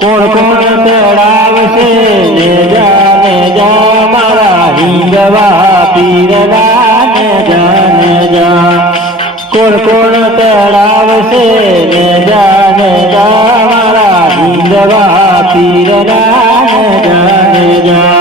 કોણ કોણ તેડાવશે ને જાને જા મારા હિંગવા પીરના ને જાને જા. કોણ કોણ તેડાવશે ને જાને જા મારા હિંગવા પીરના ને જાને જા.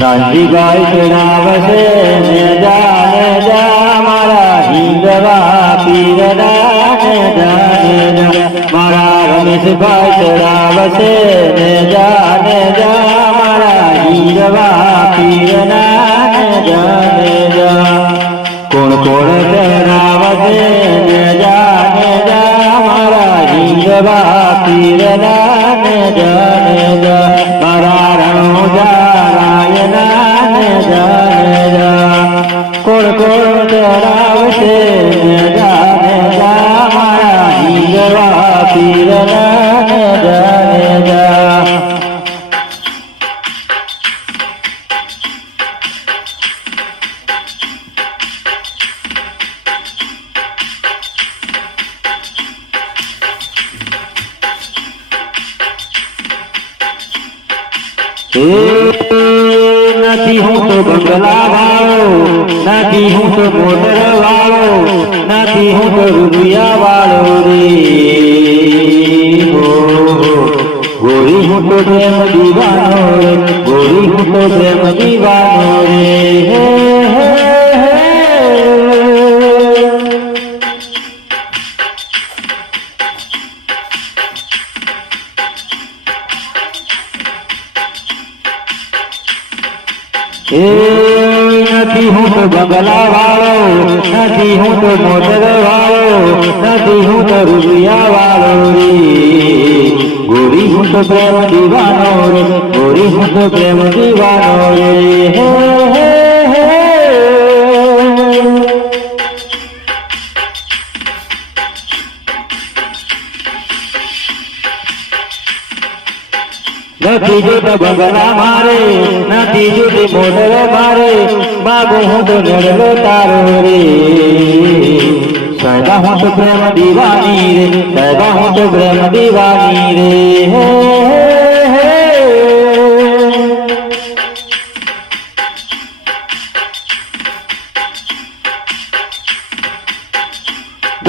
નાનજીભાઈ ચડાવશે ને જા ને જા મારા હિંદવા પીરના ને જા. ને જા મારા રમેશભાઈ ચડાવશે ને જા ને જા મારા હિંદવા પીરના ને જા. ને જા કોણ કોણ ચડાવશે ને જા જા મારા હિંદવા પીરના Mmm. -hmm. નથી હું તો બંગલા વાળો નથી હું તો મોટર વાળો નથી હું તો રૂપિયા વાળો રે હો, હો. ગોરી હું તો પ્રેમ દીવાનો રે ગોરી હું તો પ્રેમ દીવાનો રે હે, હે, હે. એ નથી હું તો બંગલા વાળો નથી હું તો મોટર વાળો નથી હું તો રૂપિયા વાળો રે ગોરી હું તો પ્રેમ દીવાનો રે ગોરી હું તો પ્રેમ દીવાનો રે નથી જોતો બંગલા મારે નથી જોતી મોટર મારે બાબુ હું તો નડલો તારો રે સદા હું તો પ્રેમ દીવાની રે સદા હું તો પ્રેમ દીવાની રે હે હે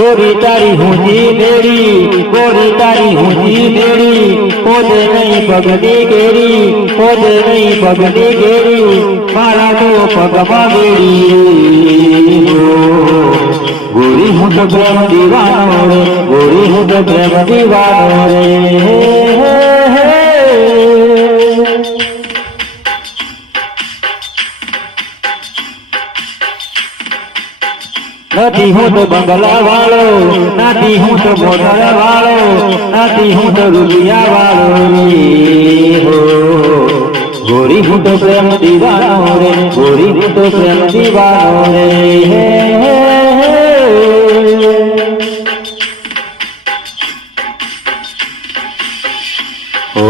ગોરી તારી હુંજી મેળી ગોરી તારી હુંજી મેળી, પોતે નહીં પગની ગેરી પોતે નહીં પગની ગેરી મારા તો પગમાં મેળી. ગોરી હું તો પ્રેમ દીવાનો રે, ગોરી હું તો પ્રેમ દીવાનો રે. નથી હું તો બંગલા વાળો નથી હું તો મોટર વાળો નથી હું તો રૂપિયા વાળો રે હો ગોરી હું તો પ્રેમ દીવાનો રે ગોરી હું તો પ્રેમ દીવાનો રે હે હે હે ઓ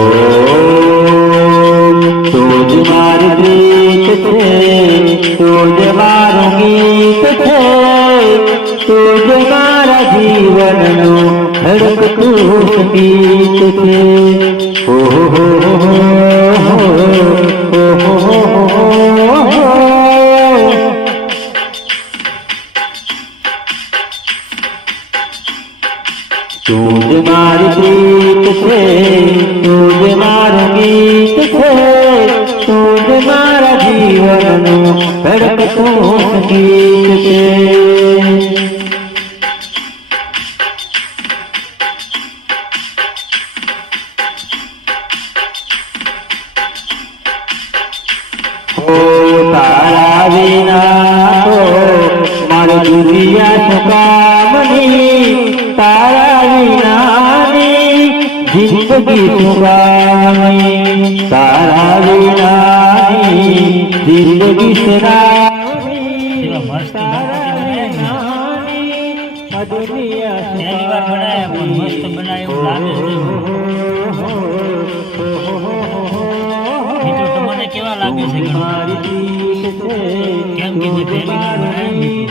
તુજ મારી પ્રીત છે તુજ મારું ગીત છે તો મારા જીવનનો ધડકતો પીત છે ઓહો તું મારી પ્રીત છે તું મારું ગીત છે તું મારા જીવનનો ધડકતો ગીત છે જિંદગી ટુંબાણી તારા વિનાની જિંદગી સરાવણી મસ્ત બનાવ્યું લાગે તમને કેવા લાગે છે કેમ કે જે પહેલી બનાવી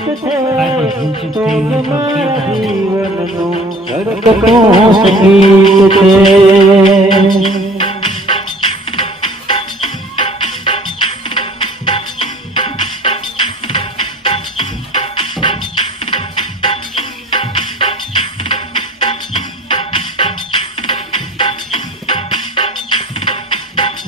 સખી છે.